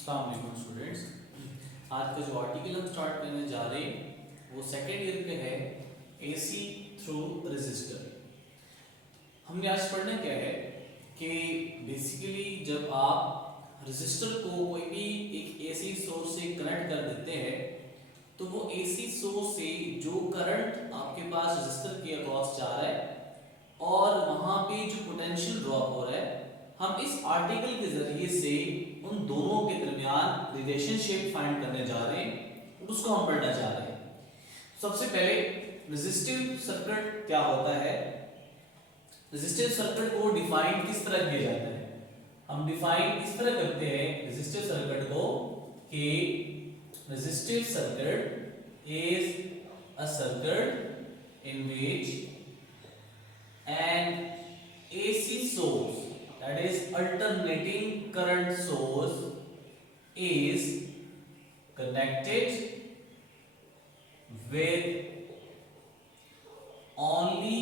अस्सलाम वालेकुम स्टूडेंट्स। आज का जो आर्टिकल हम स्टार्ट करने जा रहे हैं वो सेकेंड ईयर के है, एसी थ्रू रेजिस्टर। हमने आज पढ़ना क्या है कि बेसिकली जब आप रेजिस्टर को कोई भी एक एसी सोर्स से कनेक्ट कर देते हैं तो वो एसी सोर्स से जो करंट आपके पास रेजिस्टर के अक्रॉस जा रहा है और वहां पे जो पोटेंशियल ड्रॉप हो रहा है, हम इस आर्टिकल के जरिए से उन दोनों के दरमियान रिलेशनशिप फाइंड करने जा रहे हैं, उसको हम पढ़ना चाह रहे हैं। सबसे पहले रेजिस्टिव सर्किट क्या होता है, रेजिस्टिव सर्किट को डिफाइन किस तरह किया जाता है। हम डिफाइन इस तरह करते हैं रेजिस्टिव सर्किट को कि resistive circuit is a circuit in which an AC source, that is alternating current source, is connected with only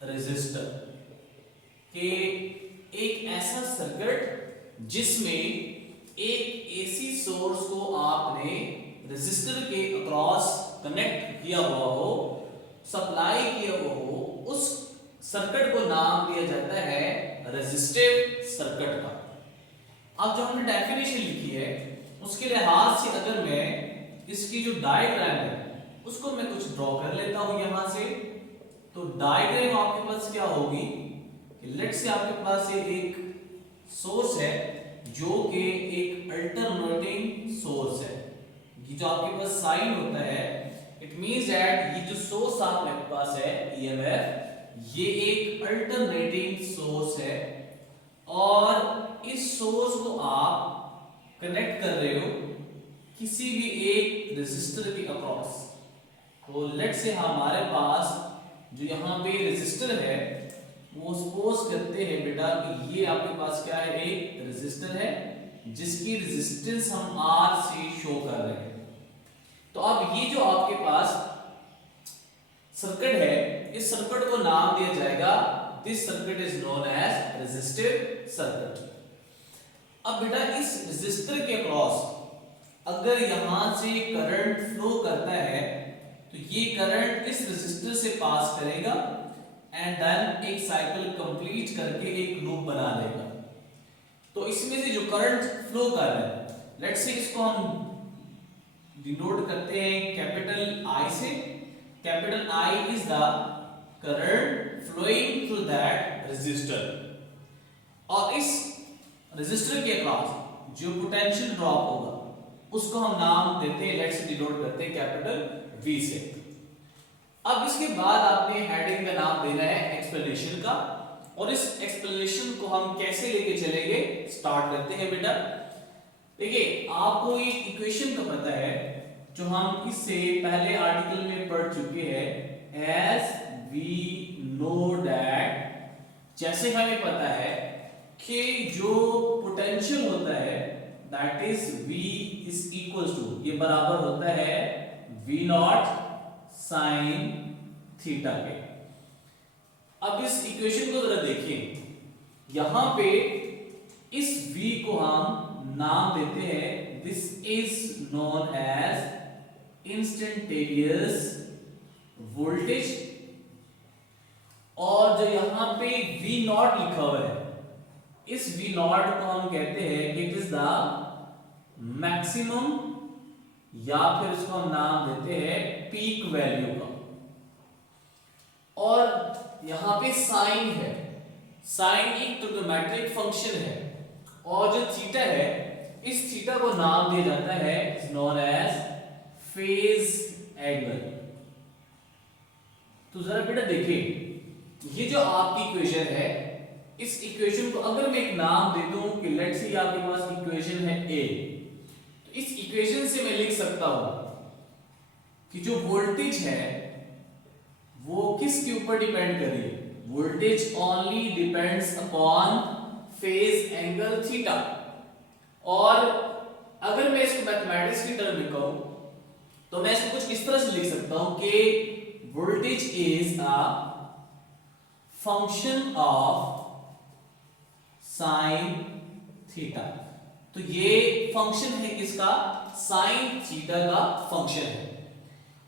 resistor। के एक ऐसा सर्किट जिसमें एक AC सोर्स को आपने रेजिस्टर के अक्रॉस कनेक्ट किया हुआ हो, सप्लाई किया हुआ हो, उस सर्किट को नाम दिया जाता है रेजिस्टिव सर्किट का। अब जो हमने डेफिनेशन लिखी है उसके लिहाज से अगर मैं इसकी जो डायग्राम है उसको मैं कुछ ड्रॉ कर लेता हूं यहां से, तो डायग्राम आपके पास क्या होगी कि लेट्स से आपके पास एक सोर्स है जो कि एक अल्टरनेटिंग सोर्स है। ये जो आपके पास साइन होता है इट मींस दैट ये जो सोर्स आपके पास है ईएमएफ, ये एक अल्टरनेटिंग सोर्स है और इस सोर्स को आप कनेक्ट कर रहे हो किसी भी एक रेजिस्टर के अक्रॉस। तो लेट्स से हमारे पास जो यहाँ पे रेजिस्टर है वो सपोज करते हैं बेटा कि ये आपके पास क्या है, एक रेजिस्टर है जिसकी रेजिस्टेंस हम आर से शो कर रहे हैं। तो अब ये जो आपके पास सर्किट है इस सर्किट को नाम दिया जाएगा, this circuit is known as resistive circuit. अब बेटा इस रेजिस्टर के अक्रॉस अगर यहां से करंट फ्लो करता है तो ये करंट इस रेजिस्टर से पास करेगा एंड देन एक साइकिल कंप्लीट करके एक लूप बना देगा। तो इसमें से जो करंट फ्लो कर रहा है लेट्स से इसको हम डिनोट करते हैं कैपिटल आई से। Capital I is the current flowing through that resistor और इस रेजिस्टर के अक्रॉस जो पोटेंशियल ड्रॉप होगा उसको हम नाम देते हैं, लेट्स डिनोट करते हैं कैपिटल वी से। अब इसके बाद आपने हेडिंग का नाम देना है एक्सप्लेनेशन का, और इस एक्सप्लेनेशन को हम कैसे लेके चलेंगे स्टार्ट करते हैं बेटा। देखिए आपको ये इक्वेशन का पता है जो हम इससे पहले आर्टिकल में पढ़ चुके हैं, एज वी नो दैट, जैसे हमें पता है कि जो पोटेंशियल होता है that is V is equal to, ये बराबर होता है V नॉट साइन थीटा के। अब इस इक्वेशन को जरा देखिए, यहां पे इस V को हम नाम देते हैं, this is known as instantaneous voltage, और जो यहां पे V नॉट लिखा हुआ है इस V नॉट को हम कहते हैं कि इट इज द मैक्सिमम, या फिर इसको हम नाम देते हैं पीक वैल्यू का। और यहां पे साइन है, साइन एक ट्रिग्नोमेट्रिक फंक्शन है, और जो थीटा है इस थीटा को नाम दिया जाता है नोन एज फेज एंगल। तो जरा बेटा देखिए ये जो आपकी इक्वेशन है, इस इक्वेशन को अगर मैं एक नाम दे दूं कि लेट्स से आपके पास इक्वेशन है ए, तो इस इक्वेशन से मैं लिख सकता हूं कि जो वोल्टेज है वो किसके ऊपर डिपेंड कर रही है, voltage only depends upon phase angle theta. और अगर मैं इसको मैथमेटिक्स की टर्म में कहूं तो मैं इसको कुछ इस तरह से लिख सकता हूं कि voltage is a function of sine theta. तो ये फंक्शन है किसका, साइन थीटा का फंक्शन है।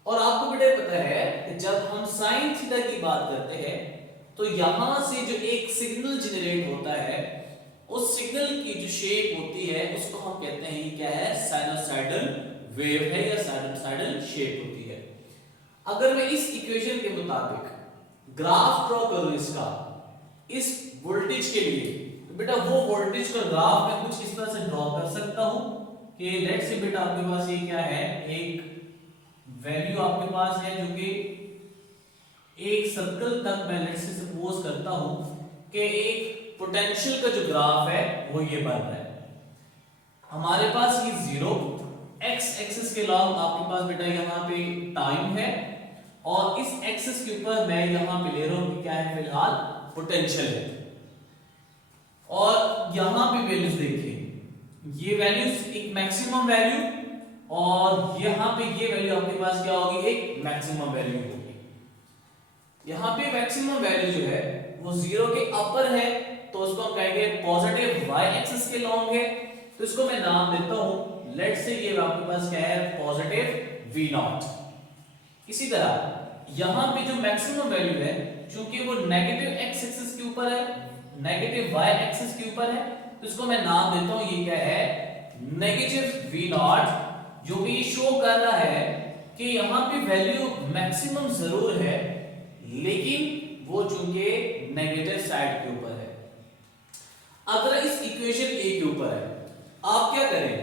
और आपको बेटा पता है कि जब हम साइन थीटा की बात करते हैं तो यहां से जो एक सिग्नल जनरेट होता है, उस सिग्नल की जो शेप होती है उसको हम कहते हैं ये क्या है, साइनोसॉइडल वेव है या साइनोसॉइडल शेप होती है। अगर मैं इस इक्वेशन के मुताबिक ग्राफ ड्रॉ करूं इसका, इस वोल्टेज के लिए, तो बेटा वो वोल्टेज का ग्राफ मैं कुछ इस तरह से ड्रॉ कर सकता हूं कि लेट्स से बेटा आपके पास ये क्या है, एक वैल्यू आपके पास है जो कि एक सर्कल तक मैं लेट्स से सपोज करता हूं कि एक पोटेंशियल का जो ग्राफ है वो ये बन रहा है। हमारे पास ये 0 x एक्सिस के लॉन्ग आपके पास बेटा यहाँ पे टाइम है, और इस एक्सिस के ऊपर मैं यहाँ पे ले रहा हूँ कि क्या है, फिलहाल पोटेंशियल है। और यहाँ पे वैल्यूज देखिए, ये वैल्यूज एक मैक्सिमम वैल्यू, और यहाँ पे ये वैल्यू आपके पास क्या होगी, एक मैक्सिमम वैल्यू होगी। यहाँ पे मैक्सिमम वैल्यू जो है वो 0 के अपर है, तो उसको हम कहेंगे पॉजिटिव y एक्सिस के लॉन्ग है, तो इसको मैं नाम देता हूं लेट्स से ये आपके पास क्या है, पॉजिटिव v नॉट। इसी तरह यहां पे जो मैक्सिमम वैल्यू है, चूंकि वो नेगेटिव x एक्सिस के ऊपर है, नेगेटिव y एक्सिस के ऊपर है, तो इसको मैं नाम देता हूं ये क्या है, नेगेटिव v नॉट, जो कि शो कर रहा है कि यहां पे वैल्यू मैक्सिमम जरूर है लेकिन वो चूंकि नेगेटिव साइड के ऊपर है। अगर इस इक्वेशन ए के ऊपर है, आप क्या करें,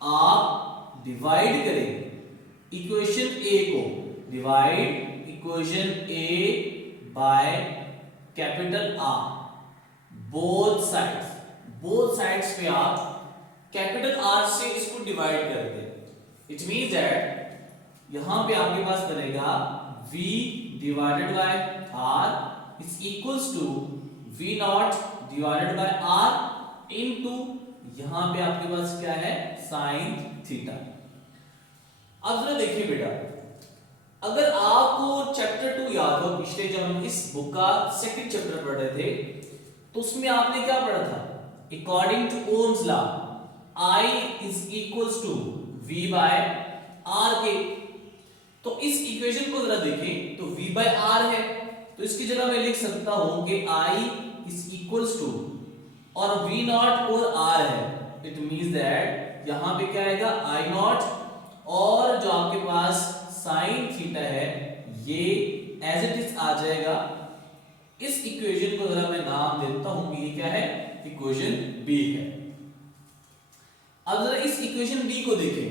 आप डिवाइड करें इक्वेशन ए को, divide equation A by capital R, both sides पे आप कैपिटल आर से इसको डिवाइड कर दें। इट मींस दैट यहां पे आपके पास बनेगा v divided by r is equals to v not divided by r into यहां पे आपके पास क्या है, साइन थीटा। अब जरा देखिए बेटा, अगर आपको चैप्टर 2 याद हो, पिछले जब हम इस बुक का सेकंड चैप्टर पढ़ रहे थे, तो उसमें आपने क्या पढ़ा था, according to Ohm's law I is equals to v by r के। तो इस इक्वेशन को जरा देखें तो v बाय r है, तो इसकी जगह मैं लिख सकता हूं कि I इज इक्वल्स टू, और v नॉट और r है, इट मींस दैट यहां पे क्या आएगा, I नॉट, और जो आपके पास साइन थीटा है ये एज इट इज आ जाएगा। इस इक्वेशन को जरा मैं नाम देता हूं कि ये क्या है, इक्वेशन b है। अब जरा इस इक्वेशन b को देखें,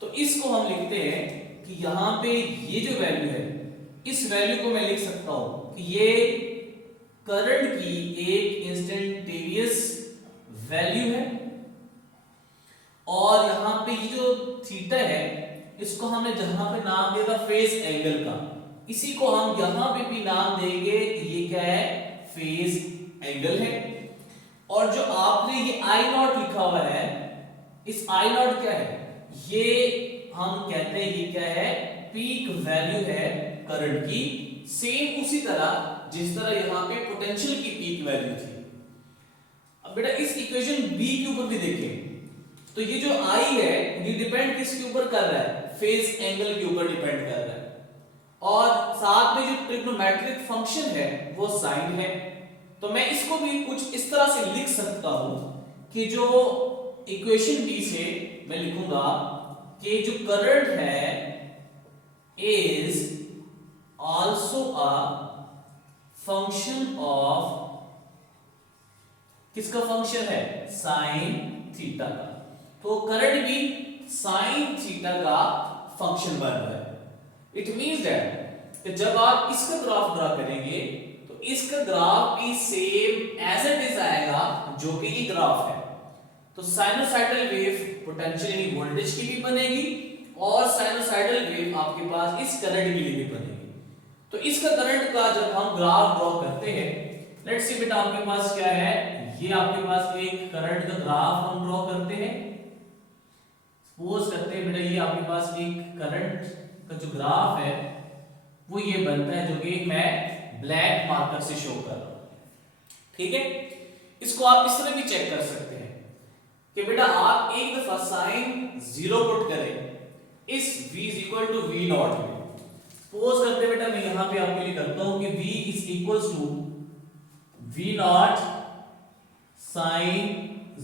तो इसको हम लिखते हैं कि यहां पे ये जो वैल्यू है, इस वैल्यू को मैं लिख सकता हूं कि ये करंट की एक इंस्टेंटेनियस वैल्यू है, और यहां पे ये जो थीटा है इसको हमने जहां पे नाम दिया था फेज एंगल का, इसी को हम यहां पे भी नाम देंगे कि ये क्या है, फेज एंगल है। और जो आपने ये आई नॉट लिखा हुआ है, इस आई नॉट क्या है, ये हम कहते हैं ये क्या है, पीक वैल्यू है करंट की, सेम उसी तरह जिस तरह यहां पे पोटेंशियल की पीक वैल्यू थी। अब बेटा इस इक्वेशन बी के ऊपर भी देखें, तो ये जो I है ये डिपेंड किसके ऊपर कर रहा है, फेज एंगल के ऊपर डिपेंड कर रहा है, और साथ में जो ट्रिग्नोमेट्रिक फंक्शन है वो साइन है। तो मैं इसको भी कुछ इस तरह से लिख सकता हूं कि जो इक्वेशन बी से मैं लिखूंगा कि जो करंट है is also a function of, किसका फंक्शन है, साइन थीटा का। तो करंट भी साइन थीटा का फंक्शन बन रहा है। इट मींस दैट कि जब आप इसका ग्राफ ड्रा करेंगे तो इसका ग्राफ भी सेम एज इट इज आएगा जो कि ये ग्राफ है। तो साइनोसॉइडल वेव पोटेंशियल यानी वोल्टेज की भी बनेगी, और साइनोसॉइडल वेव आपके पास इस करंट के लिए भी बनेगी। तो इसका करंट का जब हम ग्राफ ड्रॉ करते हैं, लेट्स सी बेटा आपके पास क्या है, ये आपके पास एक करंट का ग्राफ हम ड्रॉ करते हैं। सपोज करते हैं बेटा ये आपके पास एक करंट का जो ग्राफ है वो ये बनता है, जो कि मैं ब्लैक मार्कर से शो कर रहा हूं। ठीक है, इसको आप इस तरह भी चेक कर सकते हैं कि बेटा आप एक दफा साइन 0 पुट करें इस v is equal to v not में। सपोज करते बेटा मैं यहां पे आपके लिए करता हूं कि v is equal to v not sine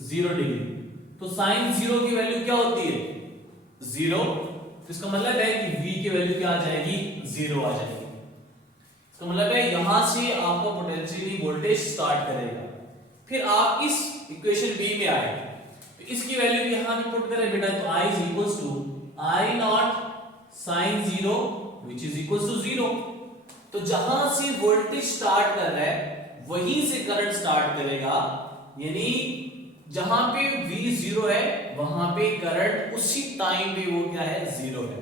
0 degree. तो साइन 0 की वैल्यू क्या होती है 0। तो इसका मतलब है कि v की वैल्यू क्या आ जाएगी 0 आ जाएगी। इसका मतलब है यहां से आपका पोटेंशियली वोल्टेज स्टार्ट करेगा। फिर आप इस इक्वेशन b में आए तो इसकी वैल्यू यहां पे पुट करें बेटा तो i is equal to i not sine 0 which is equal to 0। तो जहां से वोल्टेज स्टार्ट कर रहा है वहीं से करंट स्टार्ट करेगा, यानी जहां पे v 0 है वहां पे करंट उसी टाइम पे वो क्या है 0 है।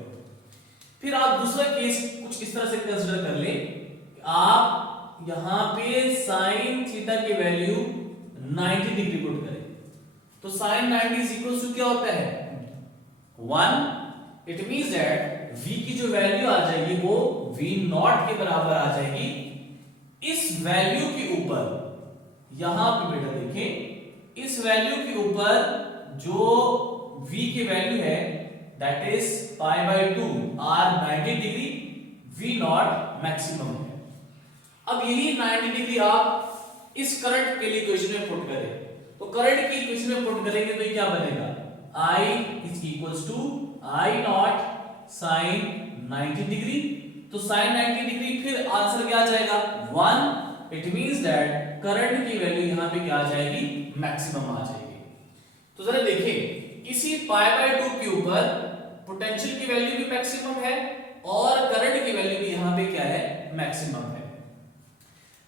फिर आप दूसरा केस कुछ इस तरह से कंसीडर कर ले, आप यहां पे साइन थीटा की वैल्यू 90 डिग्री पुट करें तो साइन 90 इज इक्वल टू क्या होता है 1। इट मींस दैट v की जो वैल्यू आ जाएगी वो v नॉट के बराबर आ जाएगी। इस वैल्यू के ऊपर यहां पे बेटा देखें इस वैल्यू के ऊपर जो v की वैल्यू है that is pi by 2 r 90 degree v not maximum है। अब यही 90 डिग्री आप इस करंट के लिए इक्वेशन में पुट करें तो करंट की इक्वेशन में पुट करेंगे तो ये क्या बनेगा I is equals to I not sine 90 degree. तो साइन 90 डिग्री फिर आंसर क्या आ जाएगा 1। इट मींस दैट करंट की वैल्यू यहां पे क्या आ जाएगी मैक्सिमम आ जाएगी। तो जरा देखिए इसी पाई बाय 2 के ऊपर पोटेंशियल की वैल्यू भी मैक्सिमम है और करंट की वैल्यू भी यहां पे क्या है मैक्सिमम है।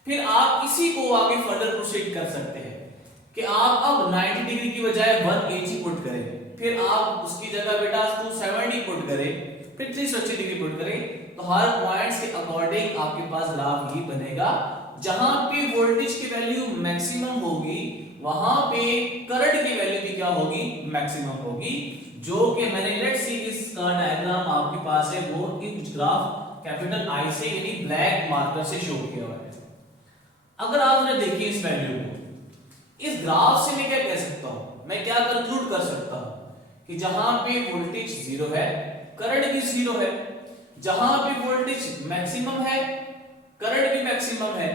फिर आप इसी को आगे फर्दर प्रोसीड कर सकते हैं कि आप अब 90 डिग्री की बजाय 180 पुट करें, फिर आप उसकी जगह बेटा 270 पुट करें, फिर 360 डिग्री पुट करें। तो हर पॉइंट्स के अकॉर्डिंग आपके पास ग्राफ ही बनेगा। जहां पे वोल्टेज की वैल्यू मैक्सिमम होगी वहां पे करंट की वैल्यू भी क्या होगी मैक्सिमम होगी, जो कि मैंने लेट्स सी इसका डायग्राम आपके पास है वो इस ग्राफ कैपिटल I से यानी ब्लैक मार्कर से शो किया हुआ है। अगर आपने देखिए इस वैल्यू को इस ग्राफ से मैं क्या कह सकता हूं, मैं क्या कंक्लूड कर सकता हूं कि जहां पे वोल्टेज 0 है करंट भी 0 है, जहां पे वोल्टेज मैक्सिमम है करंट भी मैक्सिमम है,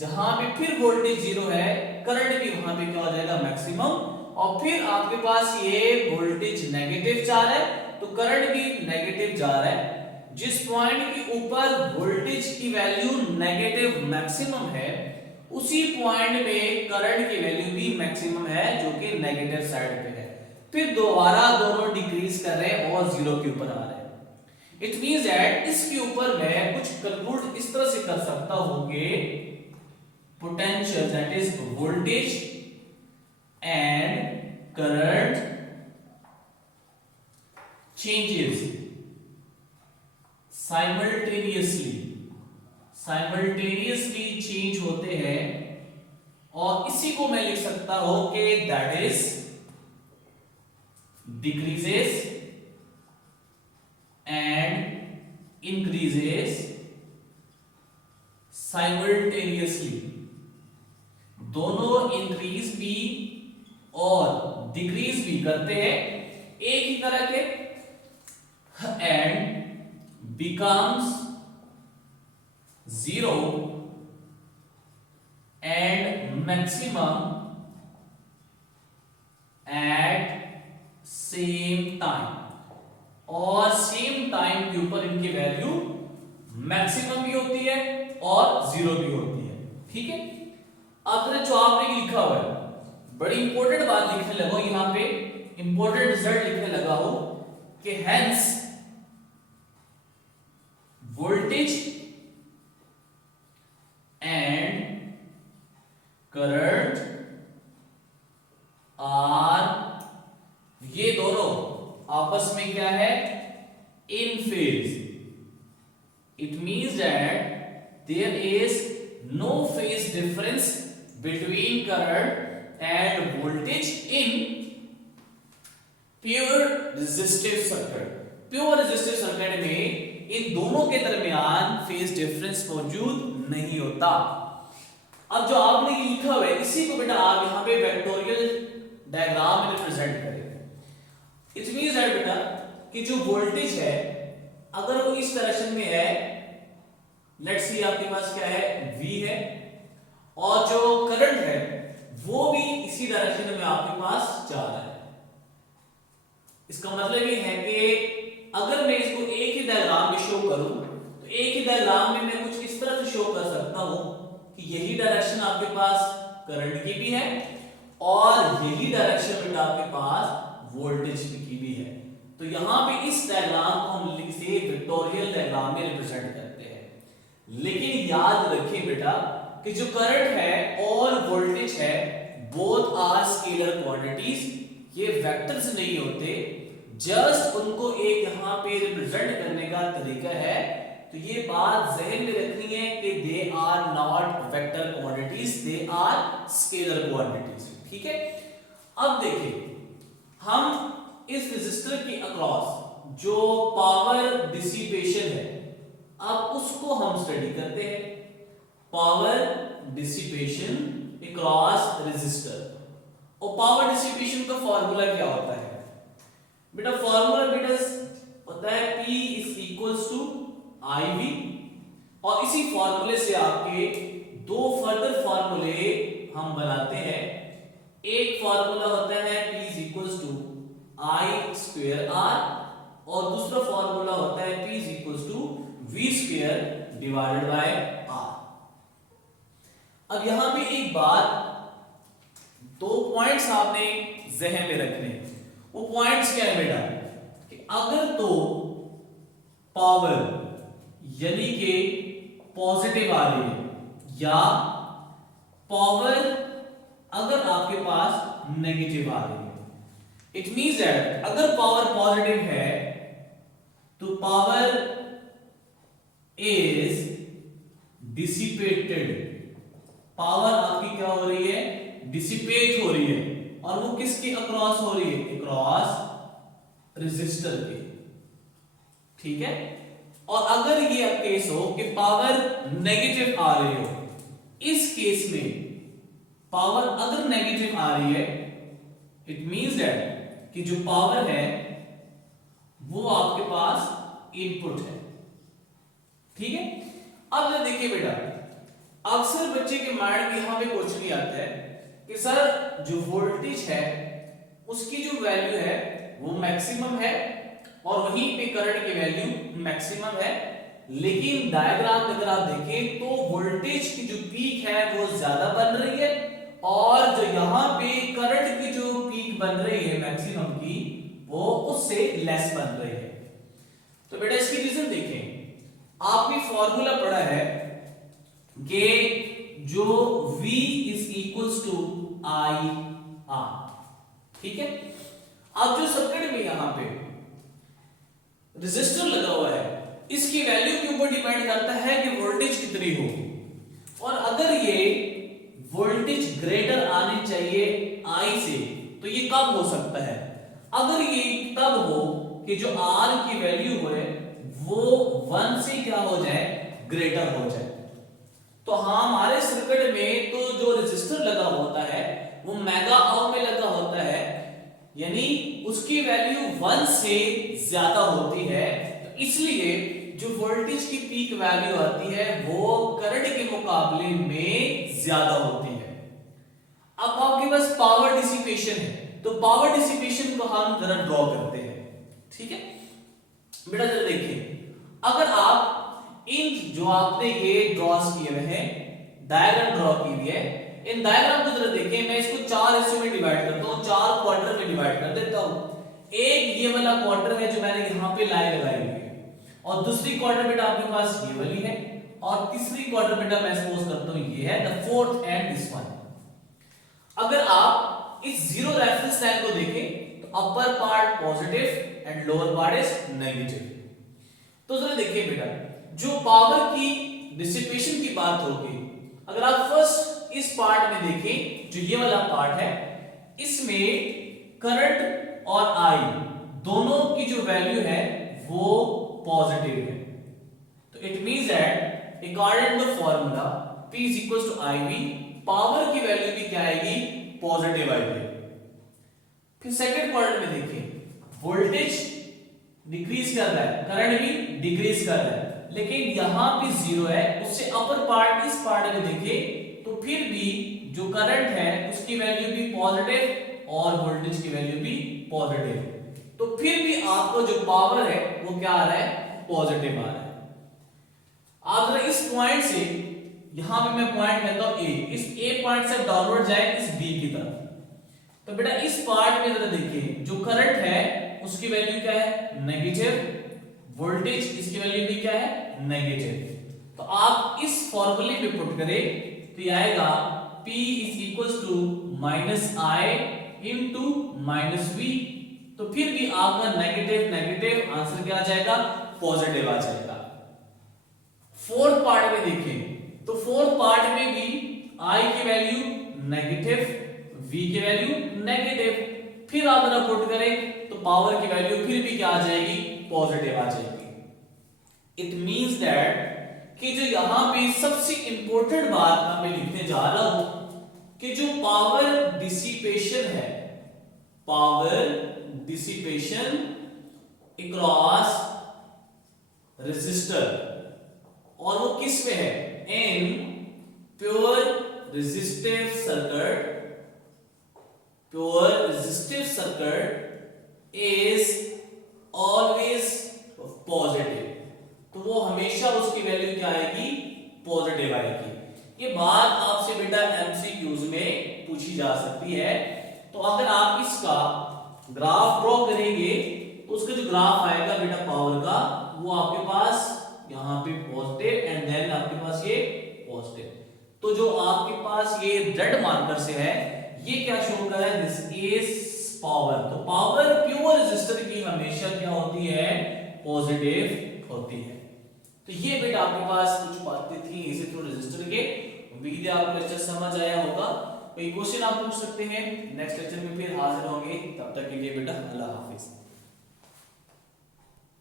जहां पे फिर वोल्टेज 0 है करंट भी वहां पे क्या हो जाएगा मैक्सिमम। और फिर आपके पास ये वोल्टेज नेगेटिव जा रहा है तो करंट भी नेगेटिव जा रहा है। जिस पॉइंट के ऊपर वोल्टेज की वैल्यू नेगेटिव मैक्सिमम है उसी पॉइंट में करंट की वैल्यू भी मैक्सिमम है जो कि नेगेटिव साइड पे है। फिर दोबारा दोनों डिक्रीज कर रहे हैं और 0 के ऊपर आ रहे हैं। इट मींस दैट इसके ऊपर मैं कुछ कंक्लूड इस तरह से कर सकता हूं कि potential that is voltage and current changes simultaneously change होते हैं और इसी को मैं लिख सकता हूं कि that is decreases and increases simultaneously. दोनों इंक्रीज भी और डिक्रीज भी करते हैं एक ही तरह के and becomes 0 and maximum at same time। और सेम टाइम के ऊपर इनकी वैल्यू मैक्सिमम भी होती है और 0 भी होती है। ठीक है, अब जो आपने लिखा हुआ है बड़ी इंपॉर्टेंट बात लिखने लगा यहां पे, इंपॉर्टेंट रिजल्ट लिखने लगा हो कि hence voltage and current are ये दोनों आपस में क्या है in phase। it means that there is no phase difference between current and voltage in pure resistive circuit। pure resistive circuit में इन दोनों के दरमियान फेज डिफरेंस मौजूद नहीं होता। अब जो आपने लिखा हुआ है इसी को बेटा आप यहां पे वेक्टोरियल डायग्राम में रिप्रेजेंट करें। इट मींस दैट बेटा कि जो वोल्टेज है अगर वो इस डायरेक्शन में है, लेट्स सी आपके पास क्या है V है, और जो करंट है वो भी इसी डायरेक्शन में आपके पास जा रहा है। इसका मतलब ये है कि अगर मैं इसको एक ही डायग्राम में शो करूं तो एक ही डायग्राम में मैं कुछ इस तरह से शो कर सकता हूं कि यही डायरेक्शन आपके पास करंट की भी है और यही डायरेक्शन बेटा आपके पास वोल्टेज की भी है। तो यहां पे इस डायग्राम को हम लिखते वेक्टोरियल डायग्राम में रिप्रेजेंट करते हैं। लेकिन याद रखें बेटा कि जो करंट है और वोल्टेज है बोथ आर स्केलर क्वांटिटीज, ये वेक्टर्स नहीं होते, जस्ट उनको एक यहां पे रिप्रेजेंट करने का तरीका है। तो ये बात जहन में रखनी है कि they are not vector quantities, they are scalar quantities. ठीक है, अब देखिए हम इस रेजिस्टर के अक्रॉस जो पावर डिसिपेशन है अब उसको हम स्टडी करते हैं। पावर डिसिपेशन अक्रॉस रेजिस्टर, और पावर डिसिपेशन का फॉर्मूला क्या होता है बेटा? फॉर्मूला बेटा होता है P is equals to IV, और इसी फॉर्मूले से आपके दो फर्दर फॉर्मूले हम बनाते हैं। एक फॉर्मूला होता है P is equals to I square R, और दूसरा फॉर्मूला होता है P is equals to V square divided by R। अब यहां पे एक बात, दो पॉइंट्स आपने जहन में रखने हैं। वो पॉइंट्स क्या है बेटा कि अगर तो पावर यानी कि पॉजिटिव आ रही है या पावर अगर आपके पास नेगेटिव आ रही है, इट मींस दैट अगर पावर पॉजिटिव है तो पावर इज डिसिपेटेड, पावर आपकी क्या हो रही है? डिसिपेट हो रही है, और वो किसके अक्रॉस हो रही है? अक्रॉस रेजिस्टर के। ठीक है, और अगर ये केस हो कि पावर नेगेटिव आ रही हो, इस केस में पावर अगर नेगेटिव आ रही है इट मींस दैट कि जो पावर है वो आपके पास इनपुट है। ठीक है, अब जरा देखिए बेटा, अक्सर बच्चे के माइंड में यहां पे क्वेश्चन ही आता है कि सर जो वोल्टेज है उसकी जो वैल्यू है वो मैक्सिमम है और वहीं पे करंट की वैल्यू मैक्सिमम है, लेकिन डायग्राम में अगर आप देखें तो वोल्टेज की जो पीक है वो ज्यादा बन रही है और जो यहां पे करंट की जो पीक बन रही है मैक्सिमम की वो उससे लेस बन रही है। तो बेटा इसकी रीजन देखें, आपने फॉर्मूला पढ़ा है कि जो V is equals to I R। ठीक है, अब जो सर्किट में यहां पे रेजिस्टर लगा हुआ है इसकी वैल्यू के ऊपर डिपेंड करता है कि वोल्टेज कितनी होगी, और अगर ये वोल्टेज ग्रेटर आनी चाहिए I से तो ये कब हो सकता है? अगर ये तब हो कि जो R की वैल्यू हो वो 1 से क्या हो जाए? ग्रेटर हो जाए। तो हमारे सर्किट में तो जो रेजिस्टर लगा होता है वो मेगा ओम में लगा होता है, यानी उसकी वैल्यू 1 से ज्यादा होती है, तो इसलिए जो वोल्टेज की पीक वैल्यू आती है वो करंट के मुकाबले में ज्यादा होती है। अब आपके पास पावर डिसिपेशन है तो पावर डिसिपेशन को हम जरा ड्रॉ करते हैं। ठीक है बेटा, जरा देखिए, अगर आप इन जो आपने ये ड्रॉस किए हुए हैं, डायग्राम ड्रॉ की हुई है, इन डायग्राम को जरा देखिए, मैं इसको 4 हिस्सों में डिवाइड करता हूं, 4 क्वार्टर में डिवाइड कर देता हूं। एक ये वाला क्वार्टर है जो मैंने यहां पे लाइन लगाई हुई है, और दूसरी क्वार्टर बेटा आपके पास ये वाली है, और तीसरी क्वार्टर बेटा मैं सपोज करता हूं ये है, the fourth and this one. अगर आप इस जीरो रेफरेंस लाइन को देखें तो upper part positive and lower part is negative. तो जरा देखिए बेटा, जो पावर की डिसिपेशन की बात होगी, अगर आप फर्स्ट इस पार्ट में देखें, जो ये वाला पार्ट है, इसमें करंट और I दोनों की जो वैल्यू है वो पॉजिटिव है। तो it means that according to the formula P is equal to IV, power की वैल्यू भी क्या आएगी? पॉजिटिव आएगी। कि सेकंड पॉइंट में देखिए वोल्टेज डिक्रीज कर रहा है, करंट भी डिक्रीज कर रहा है, लेकिन यहां पे जीरो है, उससे अपर पार्ट इस पार्ट में देखें तो फिर भी जो करंट है उसकी वैल्यू भी पॉजिटिव और वोल्टेज की वैल्यू भी पॉजिटिव, तो फिर भी आपको जो पावर है वो क्या आ रहा है, पॉजिटिव आ रहा है। आप जरा इस पॉइंट से, यहां पे मैं पॉइंट कहता हूं ए, इस ए पॉइंट से डाउनवर्ड जाए इस बी की तरफ, तो बेटा इस पार्ट में जरा देखिए जो करंट है उसकी वैल्यू क्या है, नेगेटिव, वोल्टेज इसकी वैल्यू भी क्या है, नेगेटिव। तो आप इस फॉर्मूले में पुट करें तो ये आएगा P is equals to minus I into minus V, तो फिर भी आपका नेगेटिव नेगेटिव आंसर क्या आ जाएगा, पॉजिटिव आ जाएगा। फोर्थ पार्ट में देखें तो फोर्थ पार्ट में भी I की वैल्यू नेगेटिव, V की वैल्यू नेगेटिव, फिर आप जरा पुट करें तो पावर की वैल्यू फिर भी क्या आ जाएगी, पॉजिटिव आ जाएगी। इट मींस दैट कि जो यहां पे सबसे इंपॉर्टेंट बात मैं लिखने जा रहा हूं कि जो पावर डिसिपेशन है, पावर डिसिपेशन अक्रॉस रेजिस्टर, और वो किस में है, in pure resistive circuit, pure resistive circuit is always positive, तो वो हमेशा उसकी वैल्यू क्या आएगी, पॉजिटिव आएगी। ये बात आपसे बेटा एमसीक्यूज में पूछी जा सकती है, तो अगर आप इसका ग्राफ ड्रॉ करेंगे तो उसका जो ग्राफ आएगा बेटा पावर का, वो आपके पास यहाँ पे पॉजिटिव एंड देन आपके पास ये पॉजिटिव, तो जो आपके पास ये रेड मार्कर से है ये क्या शो कर रहा है, दिस इज पावर। तो पावर प्योर रेजिस्टर की हमेशा क्या होती है, पॉजिटिव होती है। तो ये बेटा आपके पास कुछ बातें थी इसी थ्रू रेजिस्टर के। उम्मीद है आपको लेक्चर समझ आया होगा। कोई क्वेश्चन आप पूछ सकते हैं, नेक्स्ट लेक्चर में फिर हाजिर होंगे, तब तक के लिए बेटा अल्लाह हाफिज।